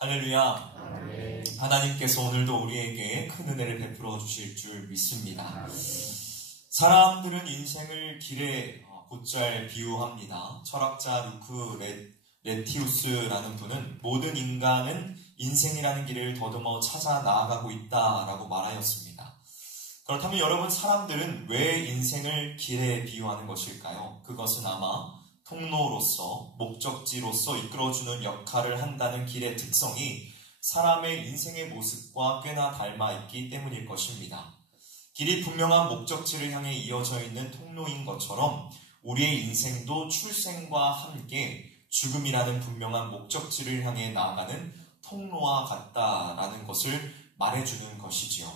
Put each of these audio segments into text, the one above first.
할렐루야. 하나님께서 오늘도 우리에게 큰 은혜를 베풀어 주실 줄 믿습니다. 사람들은 인생을 길에 곧잘 비유합니다. 철학자 루크 레티우스라는 분은 모든 인간은 인생이라는 길을 더듬어 찾아 나아가고 있다라고 말하였습니다. 그렇다면 여러분, 사람들은 왜 인생을 길에 비유하는 것일까요? 그것은 아마 통로로서, 목적지로서 이끌어주는 역할을 한다는 길의 특성이 사람의 인생의 모습과 꽤나 닮아 있기 때문일 것입니다. 길이 분명한 목적지를 향해 이어져 있는 통로인 것처럼 우리의 인생도 출생과 함께 죽음이라는 분명한 목적지를 향해 나아가는 통로와 같다라는 것을 말해주는 것이지요.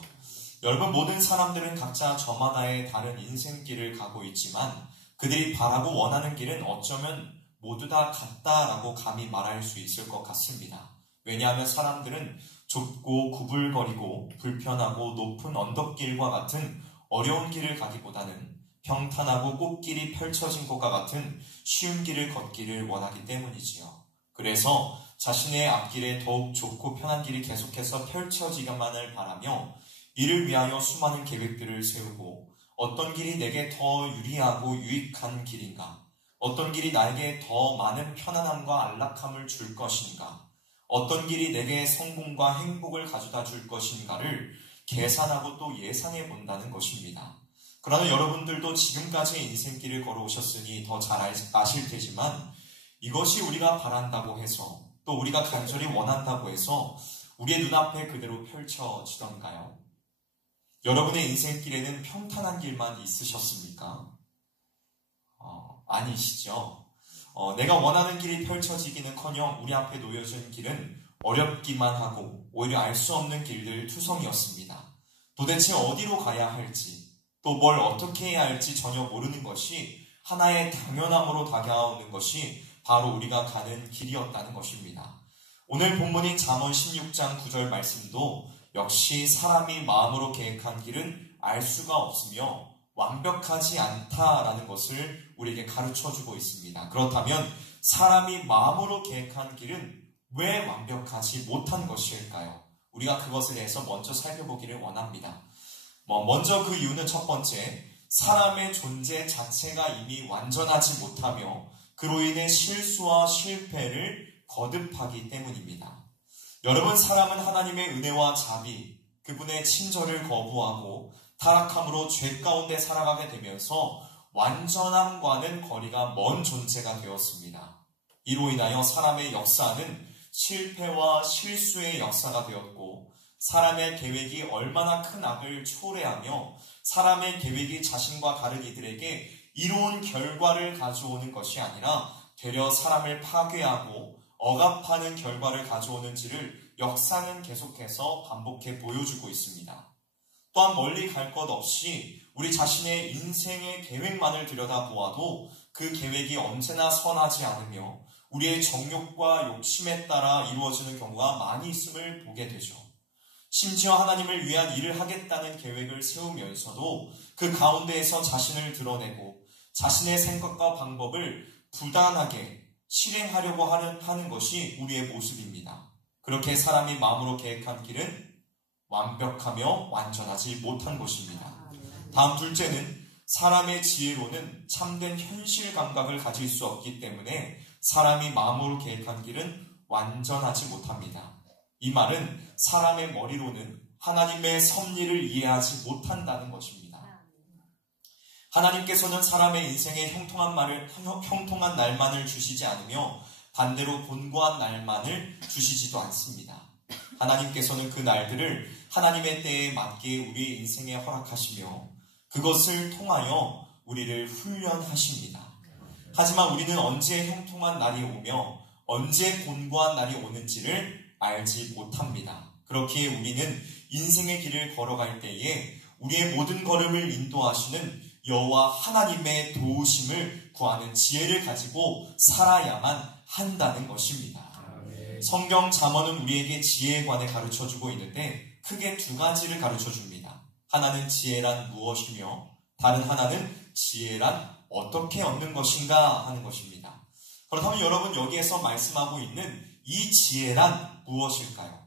여러분, 모든 사람들은 각자 저마다의 다른 인생길을 가고 있지만 그들이 바라고 원하는 길은 어쩌면 모두 다 같다라고 감히 말할 수 있을 것 같습니다. 왜냐하면 사람들은 좁고 구불거리고 불편하고 높은 언덕길과 같은 어려운 길을 가기보다는 평탄하고 꽃길이 펼쳐진 것과 같은 쉬운 길을 걷기를 원하기 때문이지요. 그래서 자신의 앞길에 더욱 좋고 편한 길이 계속해서 펼쳐지기만을 바라며 이를 위하여 수많은 계획들을 세우고 어떤 길이 내게 더 유리하고 유익한 길인가? 어떤 길이 나에게 더 많은 편안함과 안락함을 줄 것인가? 어떤 길이 내게 성공과 행복을 가져다 줄 것인가를 계산하고 또 예상해 본다는 것입니다. 그러나 여러분들도 지금까지의 인생길을 걸어오셨으니 더 잘 아실 테지만 이것이 우리가 바란다고 해서 또 우리가 간절히 원한다고 해서 우리의 눈앞에 그대로 펼쳐지던가요? 여러분의 인생길에는 평탄한 길만 있으셨습니까? 아니시죠? 내가 원하는 길이 펼쳐지기는커녕 우리 앞에 놓여진 길은 어렵기만 하고 오히려 알 수 없는 길들 투성이었습니다. 도대체 어디로 가야 할지 또 뭘 어떻게 해야 할지 전혀 모르는 것이 하나의 당연함으로 다가오는 것이 바로 우리가 가는 길이었다는 것입니다. 오늘 본문인 잠언 16장 9절 말씀도 역시 사람이 마음으로 계획한 길은 알 수가 없으며 완벽하지 않다라는 것을 우리에게 가르쳐주고 있습니다. 그렇다면 사람이 마음으로 계획한 길은 왜 완벽하지 못한 것일까요? 우리가 그것에 대해서 먼저 살펴보기를 원합니다. 먼저 그 이유는 첫 번째, 사람의 존재 자체가 이미 완전하지 못하며 그로 인해 실수와 실패를 거듭하기 때문입니다. 여러분, 사람은 하나님의 은혜와 자비, 그분의 친절을 거부하고 타락함으로 죄 가운데 살아가게 되면서 완전함과는 거리가 먼 존재가 되었습니다. 이로 인하여 사람의 역사는 실패와 실수의 역사가 되었고 사람의 계획이 얼마나 큰 악을 초래하며 사람의 계획이 자신과 다른 이들에게 이로운 결과를 가져오는 것이 아니라 되려 사람을 파괴하고 억압하는 결과를 가져오는지를 역사는 계속해서 반복해 보여주고 있습니다. 또한 멀리 갈 것 없이 우리 자신의 인생의 계획만을 들여다보아도 그 계획이 언제나 선하지 않으며 우리의 정욕과 욕심에 따라 이루어지는 경우가 많이 있음을 보게 되죠. 심지어 하나님을 위한 일을 하겠다는 계획을 세우면서도 그 가운데에서 자신을 드러내고 자신의 생각과 방법을 부단하게 실행하려고 하는 것이 우리의 모습입니다. 그렇게 사람이 마음으로 계획한 길은 완벽하며 완전하지 못한 것입니다. 다음 둘째는 사람의 지혜로는 참된 현실 감각을 가질 수 없기 때문에 사람이 마음으로 계획한 길은 완전하지 못합니다. 이 말은 사람의 머리로는 하나님의 섭리를 이해하지 못한다는 것입니다. 하나님께서는 사람의 인생에 형통한 날만을 주시지 않으며 반대로 곤고한 날만을 주시지도 않습니다. 하나님께서는 그 날들을 하나님의 때에 맞게 우리의 인생에 허락하시며 그것을 통하여 우리를 훈련하십니다. 하지만 우리는 언제 형통한 날이 오며 언제 곤고한 날이 오는지를 알지 못합니다. 그렇기에 우리는 인생의 길을 걸어갈 때에 우리의 모든 걸음을 인도하시는 여호와 하나님의 도우심을 구하는 지혜를 가지고 살아야만 한다는 것입니다. 성경 잠언은 우리에게 지혜에 관해 가르쳐주고 있는데 크게 두 가지를 가르쳐줍니다. 하나는 지혜란 무엇이며 다른 하나는 지혜란 어떻게 얻는 것인가 하는 것입니다. 그렇다면 여러분, 여기에서 말씀하고 있는 이 지혜란 무엇일까요?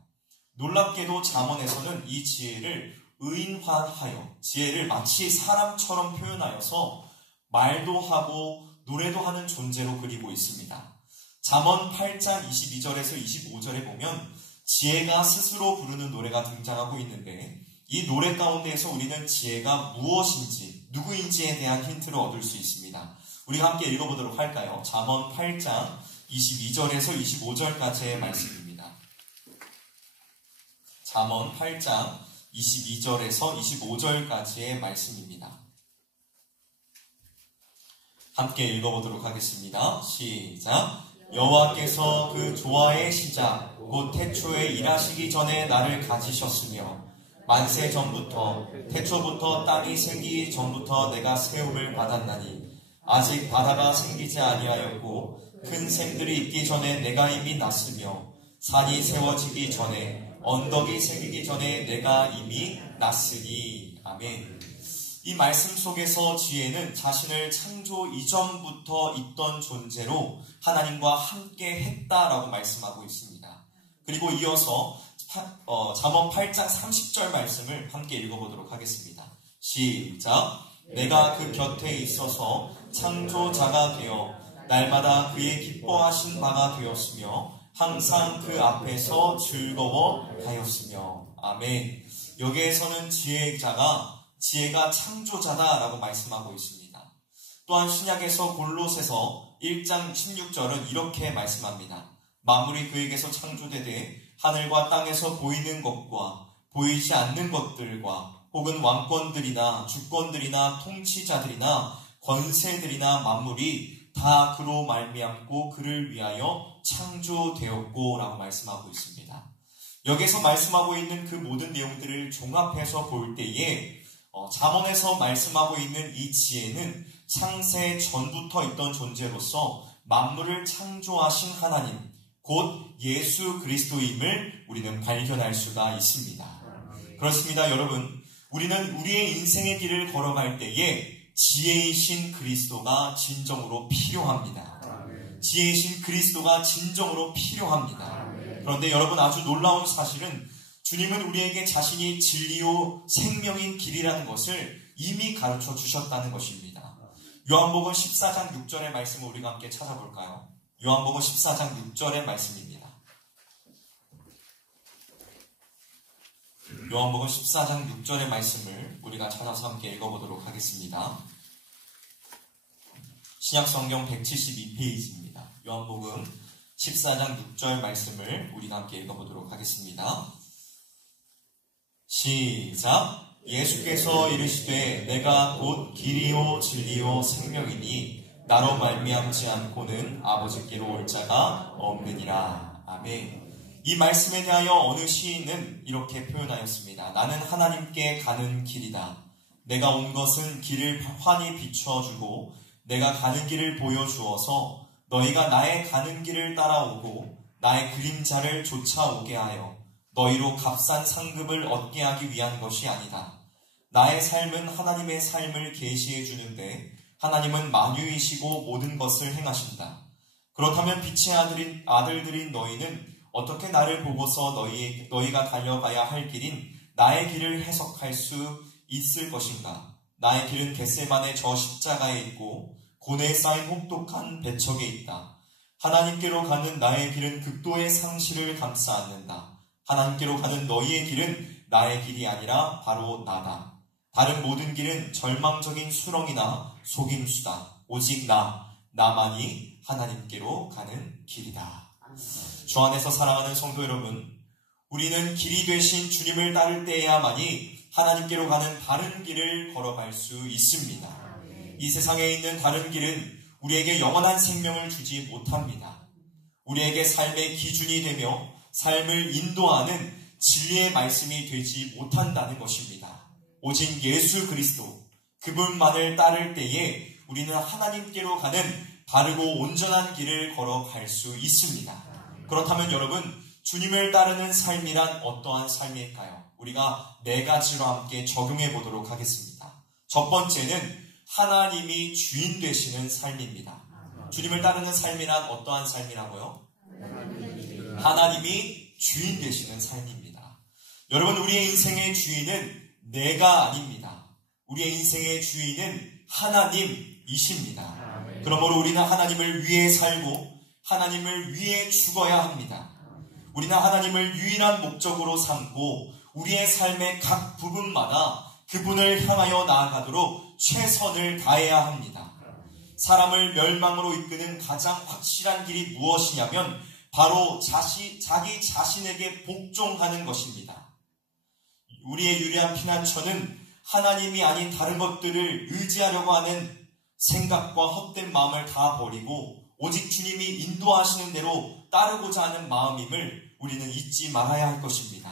놀랍게도 잠언에서는 이 지혜를 의인화하여 지혜를 마치 사람처럼 표현하여서 말도 하고 노래도 하는 존재로 그리고 있습니다. 잠언 8장 22절에서 25절에 보면 지혜가 스스로 부르는 노래가 등장하고 있는데 이 노래 가운데에서 우리는 지혜가 무엇인지 누구인지에 대한 힌트를 얻을 수 있습니다. 우리가 함께 읽어보도록 할까요? 잠언 8장 22절에서 25절까지의 말씀입니다. 잠언 8장 22절에서 25절까지의 말씀입니다. 함께 읽어보도록 하겠습니다. 시작. 여호와께서 그 조화의 시작 곧 태초에 일하시기 전에 나를 가지셨으며 만세 전부터 태초부터 땅이 생기기 전부터 내가 세움을 받았나니 아직 바다가 생기지 아니하였고 큰 샘들이 있기 전에 내가 이미 났으며 산이 세워지기 전에 언덕이 생기기 전에 내가 이미 났으니. 아멘. 이 말씀 속에서 지혜는 자신을 창조 이전부터 있던 존재로 하나님과 함께 했다라고 말씀하고 있습니다. 그리고 이어서 잠언 8장 30절 말씀을 함께 읽어보도록 하겠습니다. 시작. 내가 그 곁에 있어서 창조자가 되어 날마다 그의 기뻐하신 바가 되었으며 항상 그 앞에서 즐거워하였으며. 아멘. 여기에서는 지혜가 창조자다라고 말씀하고 있습니다. 또한 신약에서 골로새서 1장 16절은 이렇게 말씀합니다. 만물이 그에게서 창조되되 하늘과 땅에서 보이는 것과 보이지 않는 것들과 혹은 왕권들이나 주권들이나 통치자들이나 권세들이나 만물이 다 그로 말미암고 그를 위하여 창조되었고 라고 말씀하고 있습니다. 여기서 말씀하고 있는 그 모든 내용들을 종합해서 볼 때에 잠언에서 말씀하고 있는 이 지혜는 창세 전부터 있던 존재로서 만물을 창조하신 하나님 곧 예수 그리스도임을 우리는 발견할 수가 있습니다. 그렇습니다. 여러분, 우리는 우리의 인생의 길을 걸어갈 때에 지혜이신 그리스도가 진정으로 필요합니다. 지혜이신 그리스도가 진정으로 필요합니다. 그런데 여러분, 아주 놀라운 사실은 주님은 우리에게 자신이 진리요 생명인 길이라는 것을 이미 가르쳐 주셨다는 것입니다. 요한복음 14장 6절의 말씀을 우리가 함께 찾아볼까요? 요한복음 14장 6절의 말씀입니다. 요한복음 14장 6절의 말씀을 우리가 찾아서 함께 읽어보도록 하겠습니다. 신약성경 172페이지입니다. 요한복음 14장 6절 말씀을 우리가 함께 읽어보도록 하겠습니다. 시작. 예수께서 이르시되 내가 곧 길이요 진리요 생명이니 나로 말미암지 않고는 아버지께로 올 자가 없느니라. 아멘. 이 말씀에 대하여 어느 시인은 이렇게 표현하였습니다. 나는 하나님께 가는 길이다. 내가 온 것은 길을 환히 비춰주고 내가 가는 길을 보여주어서 너희가 나의 가는 길을 따라오고 나의 그림자를 쫓아오게 하여 너희로 값싼 상급을 얻게 하기 위한 것이 아니다. 나의 삶은 하나님의 삶을 계시해 주는데 하나님은 만유이시고 모든 것을 행하신다. 그렇다면 빛의 아들들인 너희는 어떻게 나를 보고서 너희가 달려가야 할 길인 나의 길을 해석할 수 있을 것인가? 나의 길은 겟세마네 저 십자가에 있고 고뇌에 쌓인 혹독한 배척에 있다. 하나님께로 가는 나의 길은 극도의 상실을 감싸 안는다. 하나님께로 가는 너희의 길은 나의 길이 아니라 바로 나다. 다른 모든 길은 절망적인 수렁이나 속임수다. 오직 나만이 하나님께로 가는 길이다. 주 안에서 사랑하는 성도 여러분, 우리는 길이 되신 주님을 따를 때에야만이 하나님께로 가는 다른 길을 걸어갈 수 있습니다. 이 세상에 있는 다른 길은 우리에게 영원한 생명을 주지 못합니다. 우리에게 삶의 기준이 되며 삶을 인도하는 진리의 말씀이 되지 못한다는 것입니다. 오직 예수 그리스도, 그분만을 따를 때에 우리는 하나님께로 가는 바르고 온전한 길을 걸어갈 수 있습니다. 그렇다면 여러분, 주님을 따르는 삶이란 어떠한 삶일까요? 우리가 네 가지로 함께 적용해 보도록 하겠습니다. 첫 번째는 하나님이 주인 되시는 삶입니다. 주님을 따르는 삶이란 어떠한 삶이라고요? 하나님이 주인 되시는 삶입니다. 여러분, 우리의 인생의 주인은 내가 아닙니다. 우리의 인생의 주인은 하나님이십니다. 그러므로 우리는 하나님을 위해 살고 하나님을 위해 죽어야 합니다. 우리는 하나님을 유일한 목적으로 삼고 우리의 삶의 각 부분마다 그분을 향하여 나아가도록 최선을 다해야 합니다. 사람을 멸망으로 이끄는 가장 확실한 길이 무엇이냐면 바로 자기 자신에게 복종하는 것입니다. 우리의 유리한 피난처는 하나님이 아닌 다른 것들을 의지하려고 하는 생각과 헛된 마음을 다 버리고 오직 주님이 인도하시는 대로 따르고자 하는 마음임을 우리는 잊지 말아야 할 것입니다.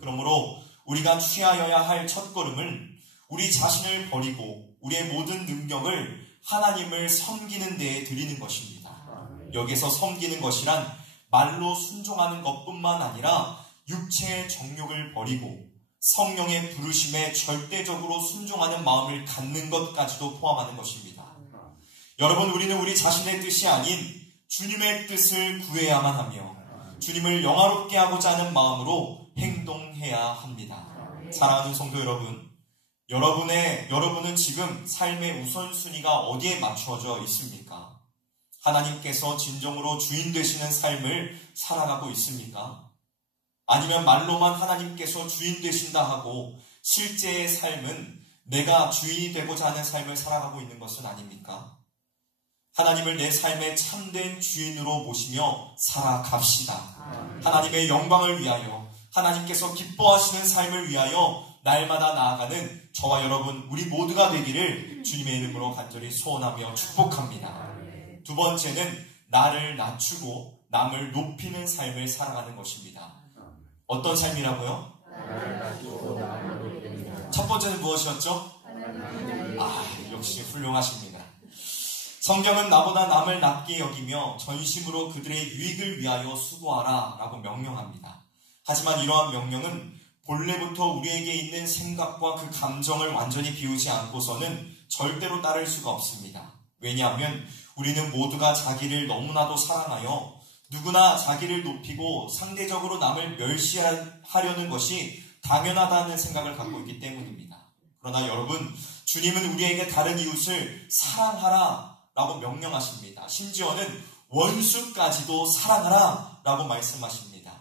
그러므로 우리가 취하여야 할 첫걸음은 우리 자신을 버리고 우리의 모든 능력을 하나님을 섬기는 데에 드리는 것입니다. 여기서 섬기는 것이란 말로 순종하는 것뿐만 아니라 육체의 정욕을 버리고 성령의 부르심에 절대적으로 순종하는 마음을 갖는 것까지도 포함하는 것입니다. 여러분, 우리는 우리 자신의 뜻이 아닌 주님의 뜻을 구해야만 하며 주님을 영화롭게 하고자 하는 마음으로 행동해야 합니다. 사랑하는 성도 여러분, 여러분은 지금 삶의 우선순위가 어디에 맞춰져 있습니까? 하나님께서 진정으로 주인 되시는 삶을 살아가고 있습니까? 아니면 말로만 하나님께서 주인 되신다 하고 실제의 삶은 내가 주인이 되고자 하는 삶을 살아가고 있는 것은 아닙니까? 하나님을 내 삶의 참된 주인으로 모시며 살아갑시다. 하나님의 영광을 위하여, 하나님께서 기뻐하시는 삶을 위하여 날마다 나아가는 저와 여러분, 우리 모두가 되기를 주님의 이름으로 간절히 소원하며 축복합니다. 두 번째는 나를 낮추고 남을 높이는 삶을 살아가는 것입니다. 어떤 삶이라고요? 첫 번째는 무엇이었죠? 역시 훌륭하십니다. 성경은 나보다 남을 낮게 여기며 전심으로 그들의 유익을 위하여 수고하라 라고 명령합니다. 하지만 이러한 명령은 본래부터 우리에게 있는 생각과 그 감정을 완전히 비우지 않고서는 절대로 따를 수가 없습니다. 왜냐하면 우리는 모두가 자기를 너무나도 사랑하여 누구나 자기를 높이고 상대적으로 남을 멸시하려는 것이 당연하다는 생각을 갖고 있기 때문입니다. 그러나 여러분, 주님은 우리에게 다른 이웃을 사랑하라 라고 명령하십니다. 심지어는 원수까지도 사랑하라 라고 말씀하십니다.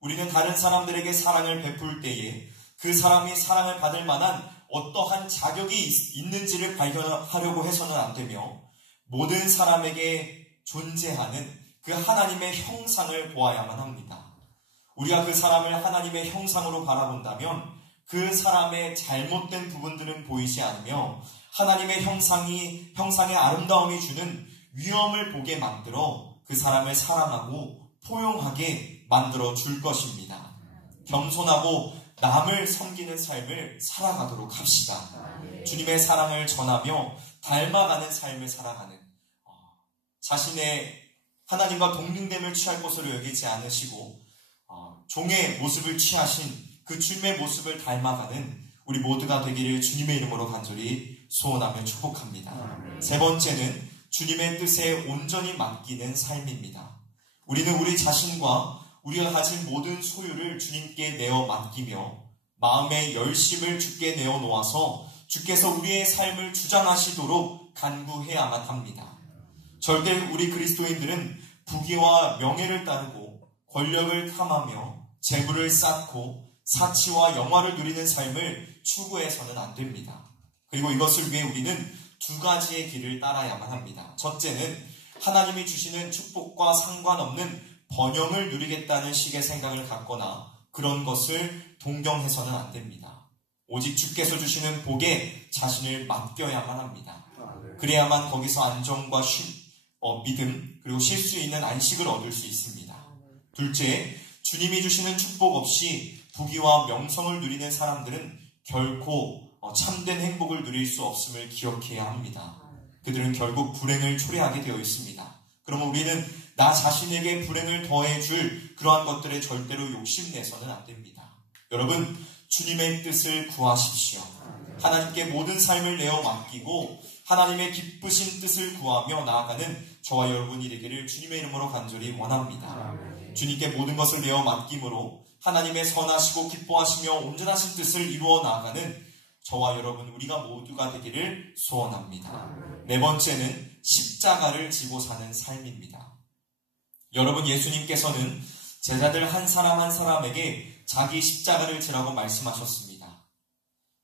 우리는 다른 사람들에게 사랑을 베풀 때에 그 사람이 사랑을 받을 만한 어떠한 자격이 있는지를 발견하려고 해서는 안 되며 모든 사람에게 존재하는 그 하나님의 형상을 보아야만 합니다. 우리가 그 사람을 하나님의 형상으로 바라본다면 그 사람의 잘못된 부분들은 보이지 않으며 하나님의 형상의 아름다움이 주는 위엄을 보게 만들어 그 사람을 사랑하고 포용하게 만들어 줄 것입니다. 겸손하고 남을 섬기는 삶을 살아가도록 합시다. 주님의 사랑을 전하며 닮아가는 삶을 살아가는, 자신의 하나님과 동등됨을 취할 것으로 여기지 않으시고 종의 모습을 취하신 그 주님의 모습을 닮아가는 우리 모두가 되기를 주님의 이름으로 간절히 소원하며 축복합니다. 세 번째는 주님의 뜻에 온전히 맡기는 삶입니다. 우리는 우리 자신과 우리가 가진 모든 소유를 주님께 내어 맡기며 마음의 열심을 주께 내어 놓아서 주께서 우리의 삶을 주장하시도록 간구해야만 합니다. 절대 우리 그리스도인들은 부귀와 명예를 따르고 권력을 탐하며 재물을 쌓고 사치와 영화를 누리는 삶을 추구해서는 안 됩니다. 그리고 이것을 위해 우리는 두 가지의 길을 따라야만 합니다. 첫째는 하나님이 주시는 축복과 상관없는 번영을 누리겠다는 식의 생각을 갖거나 그런 것을 동경해서는 안 됩니다. 오직 주께서 주시는 복에 자신을 맡겨야만 합니다. 그래야만 거기서 안정과 믿음 그리고 쉴 수 있는 안식을 얻을 수 있습니다. 둘째, 주님이 주시는 축복 없이 부귀와 명성을 누리는 사람들은 결코 참된 행복을 누릴 수 없음을 기억해야 합니다. 그들은 결국 불행을 초래하게 되어 있습니다. 그러면 우리는 나 자신에게 불행을 더해줄 그러한 것들에 절대로 욕심내서는 안 됩니다. 여러분, 주님의 뜻을 구하십시오. 하나님께 모든 삶을 내어 맡기고 하나님의 기쁘신 뜻을 구하며 나아가는 저와 여러분이 되기를 주님의 이름으로 간절히 원합니다. 주님께 모든 것을 내어 맡김으로 하나님의 선하시고 기뻐하시며 온전하신 뜻을 이루어 나아가는 저와 여러분 우리가 모두가 되기를 소원합니다. 네 번째는 십자가를 지고 사는 삶입니다. 여러분, 예수님께서는 제자들 한 사람 한 사람에게 자기 십자가를 지라고 말씀하셨습니다.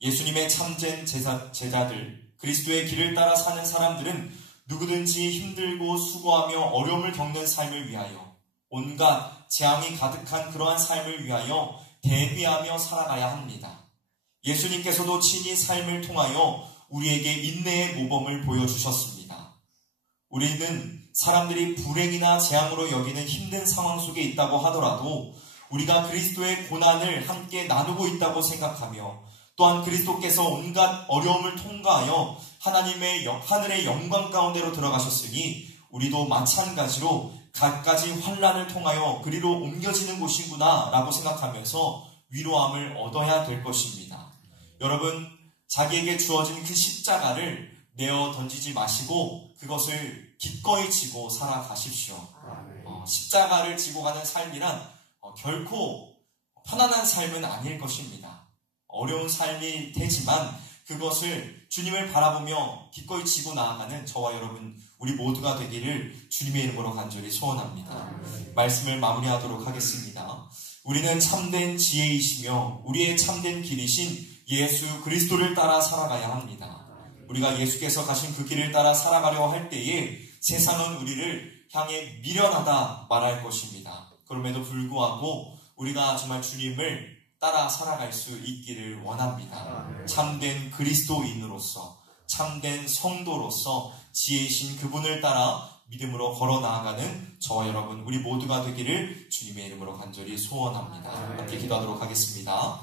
예수님의 참된 제자들, 그리스도의 길을 따라 사는 사람들은 누구든지 힘들고 수고하며 어려움을 겪는 삶을 위하여, 온갖 재앙이 가득한 그러한 삶을 위하여 대비하며 살아가야 합니다. 예수님께서도 친히 삶을 통하여 우리에게 인내의 모범을 보여주셨습니다. 우리는 사람들이 불행이나 재앙으로 여기는 힘든 상황 속에 있다고 하더라도 우리가 그리스도의 고난을 함께 나누고 있다고 생각하며, 또한 그리스도께서 온갖 어려움을 통과하여 하늘의 영광 가운데로 들어가셨으니 우리도 마찬가지로 갖가지 환난을 통하여 그리로 옮겨지는 곳이구나 라고 생각하면서 위로함을 얻어야 될 것입니다. 여러분, 자기에게 주어진 그 십자가를 내어 던지지 마시고 그것을 기꺼이 지고 살아가십시오. 십자가를 지고 가는 삶이란 결코 편안한 삶은 아닐 것입니다. 어려운 삶이 되지만 그것을 주님을 바라보며 기꺼이 지고 나아가는 저와 여러분 우리 모두가 되기를 주님의 이름으로 간절히 소원합니다. 말씀을 마무리하도록 하겠습니다. 우리는 참된 지혜이시며 우리의 참된 길이신 예수 그리스도를 따라 살아가야 합니다. 우리가 예수께서 가신 그 길을 따라 살아가려 할 때에 세상은 우리를 향해 미련하다 말할 것입니다. 그럼에도 불구하고 우리가 정말 주님을 따라 살아갈 수 있기를 원합니다. 참된 그리스도인으로서, 참된 성도로서 지혜이신 그분을 따라 믿음으로 걸어 나아가는 저와 여러분 우리 모두가 되기를 주님의 이름으로 간절히 소원합니다. 함께 기도하도록 하겠습니다.